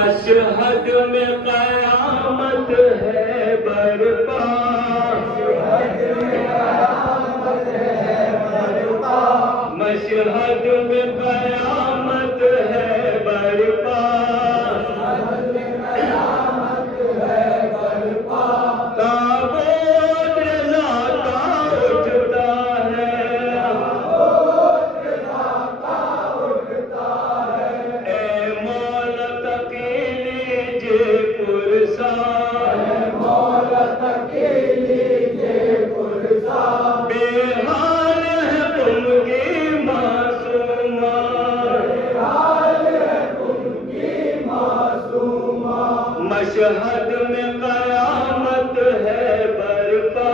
Mashhad में क़यामत है बरपा, मशहद में क़यामत है बरपा, ताबूत रज़ा का उठता है, ए मौला तकी लीजिए पुरसा, बेहाल है तुमकी मासूमा, मशहद में क़यामत है बरपा,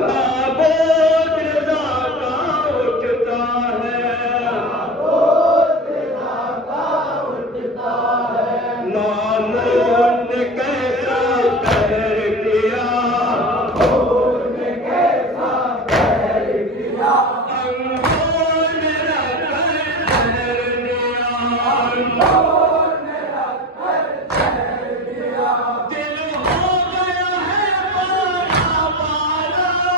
ताबूत रज़ा का उठता है, मामून ने कैसा कहर किया, अंगूर ने रखकर जहर दिया, दिल हो गया है पारा पारा,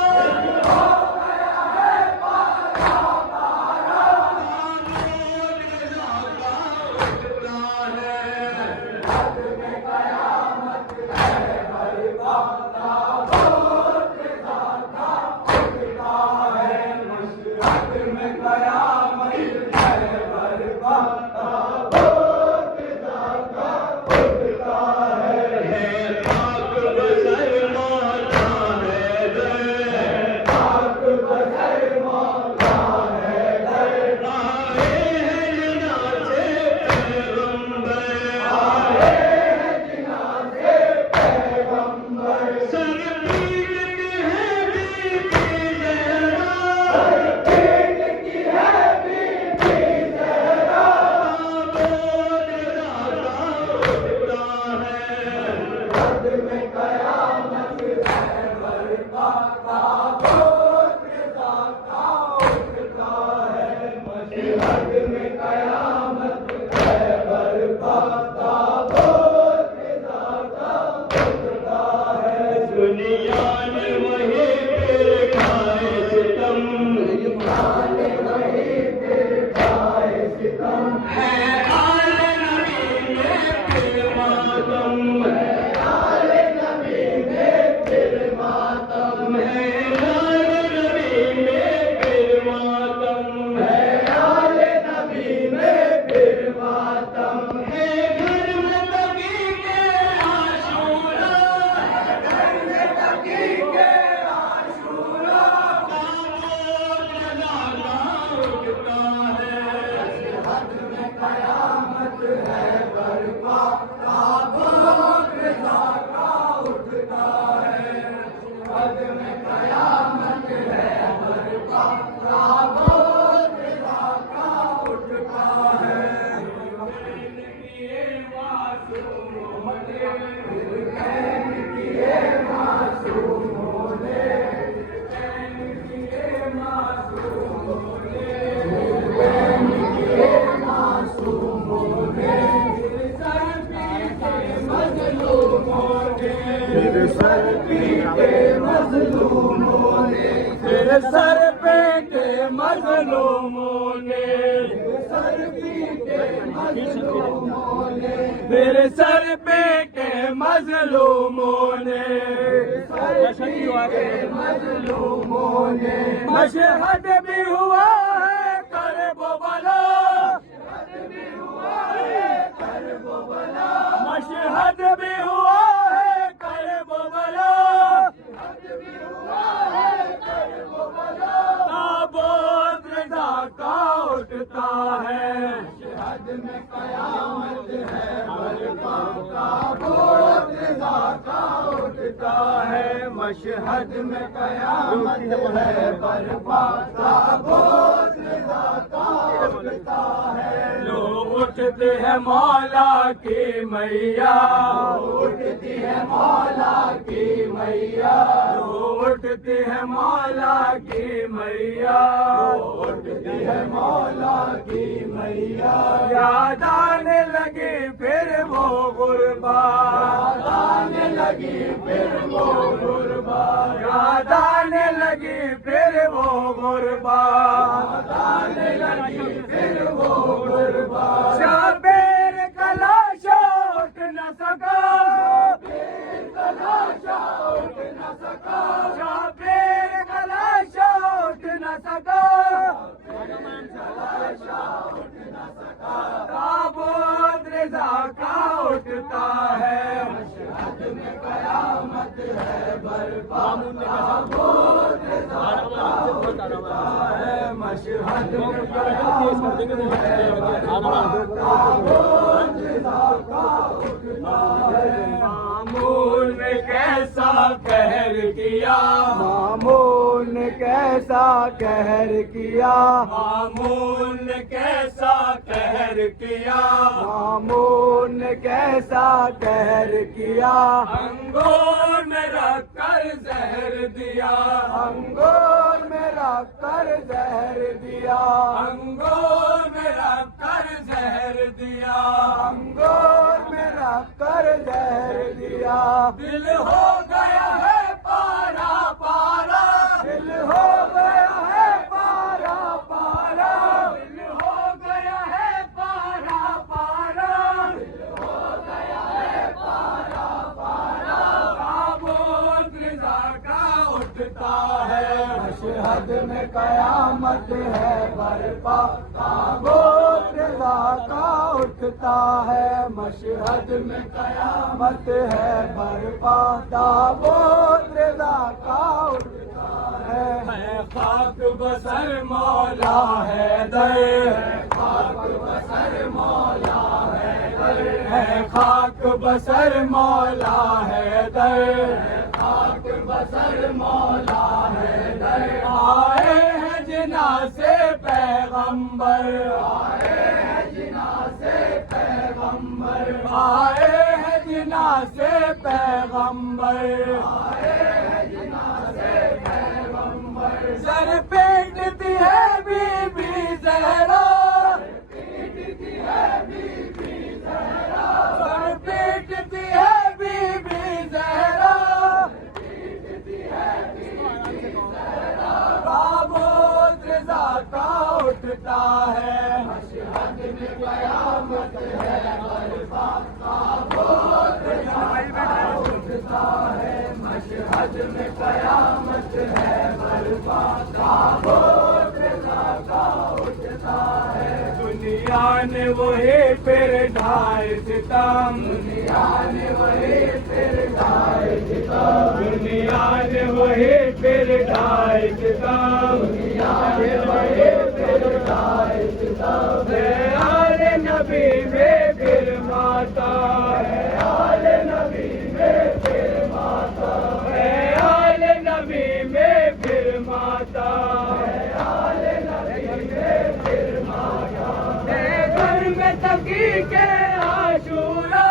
ताबूत रज़ा का उठता है, है खाक बसर मौला हैदर, आए हैं जनाज़े पैगंबर, सर पीट की है बीबी ज़हरा, ताबूत रज़ा का उठता है, दुनिया ने वही फिर खाए सितम, है आले नबी में फिर मातम, है आले नबी में फिर मातम, है आले नबी में फिर मातम, है आले नबी में फिर मातम, है घर में तकी के आशूरा, ताबूत रज़ा का उठता है, मेरे सर पे के मजलूमों ने, मेरे सर पे के मजलूमों ने, मेरे सर पे के मजलूमों ने, मशहद भी हुआ है करबो बला, मशहद भी हुआ है करबो बला, ताबूत रज़ा का उठता है, मशहद में क़यामत है बरपा, ताबूत रज़ा का उठता है, मशहद में क़यामत है बरपा, ताबूत रज़ा का उठता है, लो उठ उठती है मौला की मैया, उठती है मौला की मैया, उठती है मौला की मैया, उठती है मौला की मैया। याद आने लगी फिर वो गुरबा, याद आने लगी फिर वो गुरबा, याद आने लगी फिर वो गुरबा, याद आने लगी फिर वो गुरबा। शाबेर कलाशा उठ न सका, शाबेर कलाशा उठ न सका, शाबेर कलाशा उठ न सका, कलाशा उठ न सका। ताबूत रज़ा का उठता है, मशहद में कयामत है बरपा। ताबूत रज़ा का उठता है, मशहद में कयामत है बरपा। ताबूत रज़ा का उठता है। मामून ने कैसा कहर किया, मामून ने कैसा कहर किया, मामून ने कैसा कहर किया, मामून ने कैसा कहर किया। अंगूर में रख कर जहर दिया, अंगूर में रख कर जहर दिया, अंगूर में रख कर जहर दिया, अंगूर में रख कर जहर दिया। दिल हो गया है पारा पारा, दिल हो गया है पारा पारा, दिल हो गया है पारा पारा, दिल हो गया है पारा पारा। ताबूत रज़ा का उठता है, मशहद में कयामत है बरपा। ताबूत रज़ा का उठता है, मशहद में कयामत है बरपा। ताबूत रज़ा का उठता है। खाक बसर मौला है दर, खाक बसर मौला है दर, खाक बसर मौला है दर, खाक बसर मौला है दर। आए हैं जिना से पैगंबर, आए हैं जिना से पैगंबर, आए हैं जिना से पैगंबर, आए हैं जिना से पैगंबर। सर पीटती है बीबी ज़हरा, पीटती है बीबी ज़हरा, सर पीटती है बीबी ज़हरा, पीटती है बीबी ज़हरा। ताबूत रज़ा का उठता है, मशहद में कयामत है बरपा। ताबूत रज़ा का उठता है, मशहद में कयामत है बरपा। ताबूत रज़ा का उठता है। दुनिया ने वही फिर ढाए सितम, दुनिया ने वही फिर ढाए सितम, दुनिया ने वही फिर ढाए सितम, दुनिया ने वही फिर ढाए सितम। है आले नबी में फिर माता, है आले नबी में फिर माता, है आले नबी में फिर माता, है आले नबी में फिर माता। है घर में तकी के आशूरा,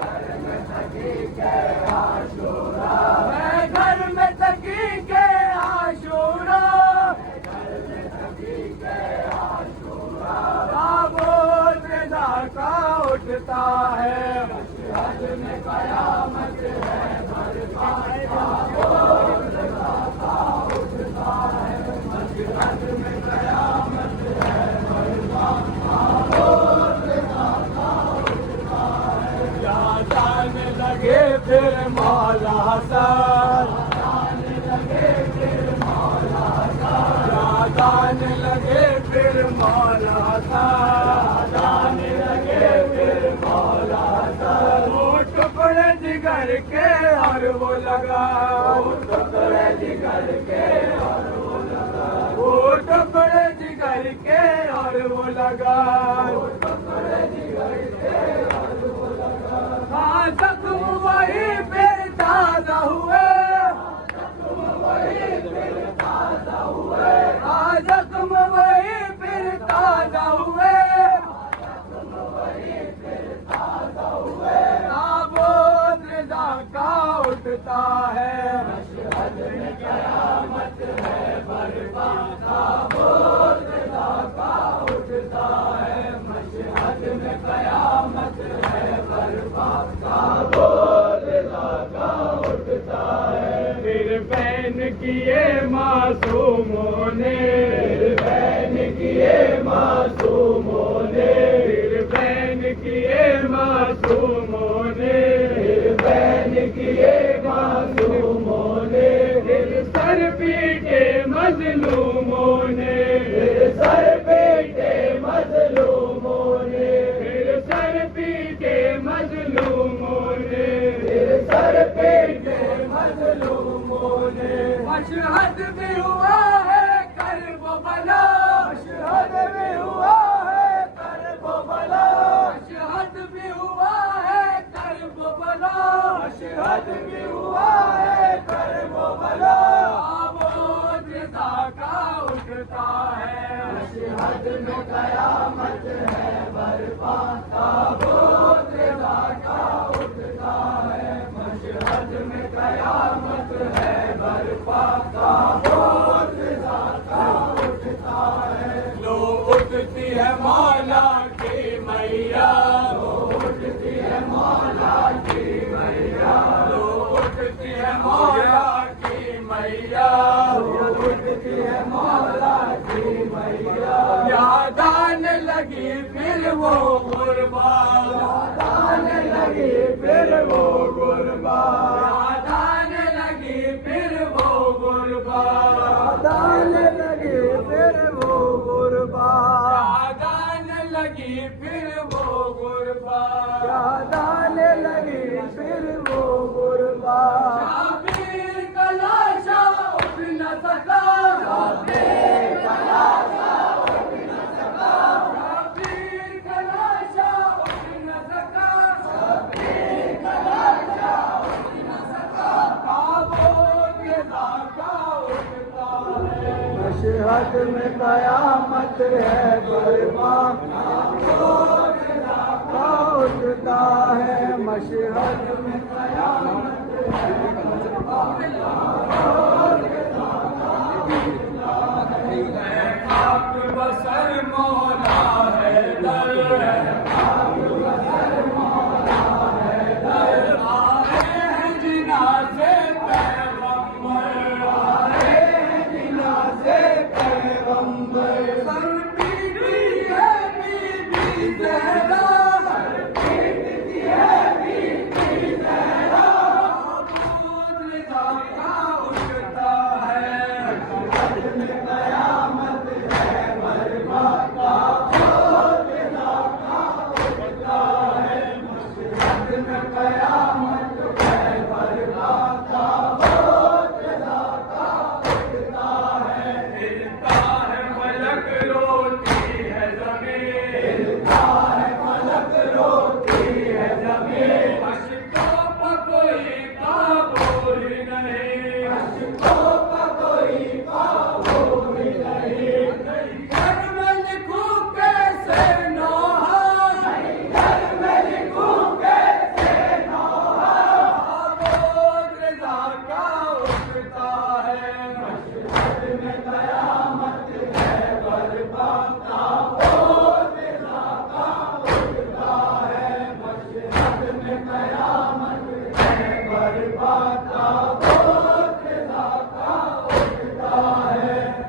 घर में तकी के आशूरा, है घर में तकी के आशूरा, घर में तकी के आशूरा। ताबूत रज़ा का उठता है, मशहद में कयामत है बरपा। ताबूत रज़ा का उठता है, मशहद में कयामत है बरपा। ताबूत रज़ा का उठता है। याद आने लगे फिर मौला हसन, याद आने लगे फिर मौला हसन, याद आने लगे फिर मौला हसन, याद आने लगे फिर मौला हसन। वो टुकड़े जिगर के और वो लगा, वो टुकड़े जिगर के और वो लगा, वो टुकड़े जिगर के और वो लगा, वो टुकड़े जिगर के और वो लगा। हाँ जख्म वही फिर ताज़ा हुए, जख्म वही फिर ताज़ा हुए, हाँ जख्म वही फिर ताज़ा हुए, जख्म कयामत है बर्पा ताबूत का उठता है। फिर बहन किए मासूमों ने, बहन किए मासूमों ने, फिर बहन किए मासूमों ने, बहन किए मासूमों ने, फिर सर पीटे मजलूमों ने, सर पेटे मजलूमों ने, फिर सर पीटे मजलूमों ने, सर पेटे मजलूमों ने। मशहद में हुआ है करबला, मशहद में हुआ है करबला, मशहद में हुआ है करबला, मशहद में हुआ है करबला। आवाज़ रज़ा का उठता है। मशहद में कयामत है बर्पा ताबूत रज़ा का उठता है। मशहद में कयामत है बर्पा ताबूत रज़ा का उठता है। लो उठती है मौला की मैया, लो उठती है मौला की मैया, लो उठती है मौला की मैया, लो उठती है मौला की मैया। याद आने लगी फिर वो गुरबा, आने लगी फिर वो गुरबा, याद आने लगी फिर वो गुरबा, आने लगी फिर वो गुरबा, याद आने लगी फिर वो गुरबा। याद आने लगी फिर वो गुरबा। शाबीर का लाशा उठ न सका, शाबीर का लाशा उठ न सका, शाबीर का लाशा उठ न सका, शाबीर का लाशा उठ न सका। ताबूत रज़ा का उठता है। मशहद में कयामत है बर्पा ताबूत रज़ा का उठता है। मशहद में कयामत है बर्पा ताबूत रज़ा का उठता है। आप बसर मौला है दर, आए हैं जिनाज़े पैगंबर, आए हैं जिनाज़े पैगंबर, सर पीटी है बीबी ज़हरा, पीटती है बीबी ज़हरा। ताबूत रज़ा का उठता है। मशहद में कयामत है बर्पा ताबूत रज़ा का उठता है। मशहद में कयामत है बर्पा ताबूत रज़ा का उठता है। फिरता है मलक रोटी